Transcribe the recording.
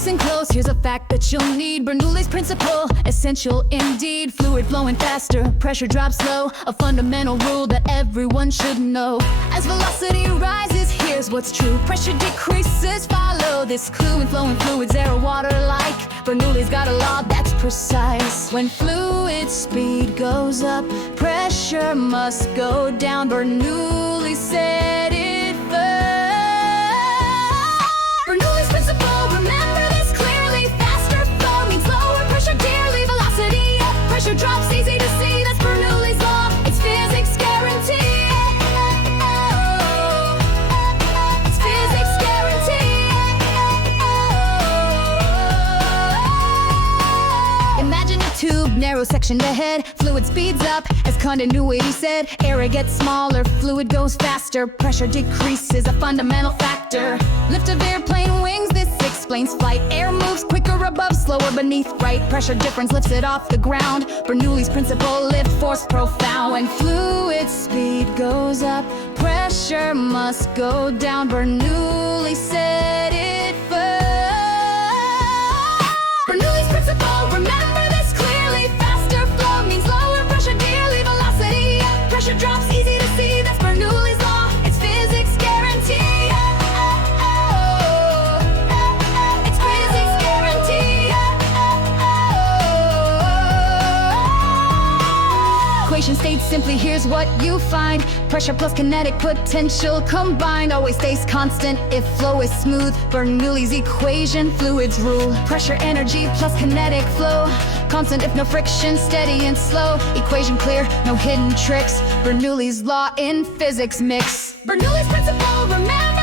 listen close, here's a fact that you'll need. Bernoulli's principle, essential indeed. Fluid flowing faster, pressure drops low. A fundamental rule that everyone should know. As velocity rises, here's what's true. Pressure decreases, follow this clue. In flowing fluids, air or water like. Bernoulli's got a law that's precise. When fluid speed goes up, pressure must go down. Bernoulli said it first. Bernoulli's principle, remember this clearly. Faster flow means lower pressure dearly. Velocity up, pressure drops, easy to see. That's Bernoulli's law, it's physics guarantee. It's physics guarantee. Imagine a tube, narrow section ahead. Fluid speeds up, as continuity said. Air gets smaller, fluid goes faster. Pressure decreases, a fundamental factor. Lift of airplane wings, this explains flight. Air moves quicker above, slower beneath. Right pressure difference lifts it off the ground. Bernoulli's principle, lift force profound. When fluid speed goes up, pressure must go down. Bernoulli said it first. Bernoulli's principle, remember this clearly. Faster flow means lower pressure dearly. Velocity up, pressure drops, easy to see. That's Bernoulli's law, it's physics guarantee. It's physics guarantee. Equation states simply, here's what you find. Pressure plus kinetic potential combined always stays constant if flow is smooth. Bernoulli's equation, fluids rule. Pressure, energy plus kinetic flow. Constant if no friction, steady and slow. Equation clear, no hidden tricks. Bernoulli's law in physics mix. Bernoulli's principle, remember